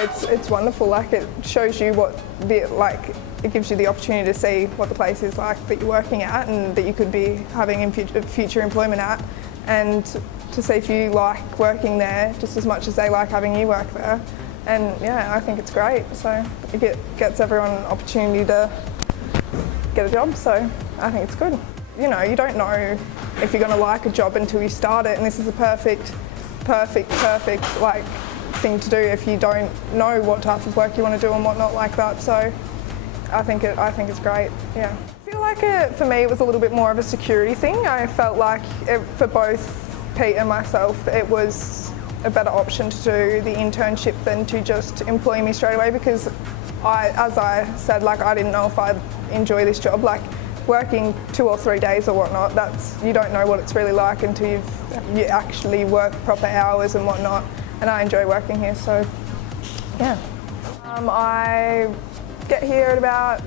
It's wonderful. Like, it shows you it gives you the opportunity to see what the place is like that you're working at and that you could be having in future employment at, and to see if you like working there just as much as they like having you work there. And yeah, I think it's great. So it gets everyone an opportunity to get a job. So I think it's good. You know, you don't know if you're going to like a job until you start it, and this is a perfect like thing to do if you don't know what type of work you want to do and whatnot like that. So I think it's great. Yeah. I feel like for me it was a little bit more of a security thing. I felt like for both Pete and myself it was a better option to do the internship than to just employ me straight away, because as I said, like, I didn't know if I'd enjoy this job. Like, working 2 or 3 days or whatnot, you don't know what it's really like until you actually work proper hours and whatnot. And I enjoy working here, so yeah. I get here at about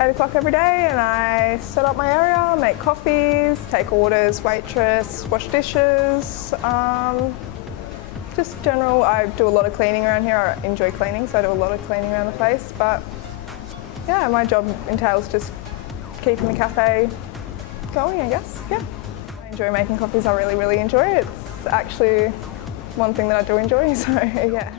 8 o'clock every day, and I set up my area, make coffees, take orders, waitress, wash dishes. Just general, I do a lot of cleaning around here. I enjoy cleaning, so I do a lot of cleaning around the place. But yeah, my job entails just keeping the cafe going, I guess. Yeah. I enjoy making coffees. I really enjoy it. It's actually one thing that I do enjoy, so yeah.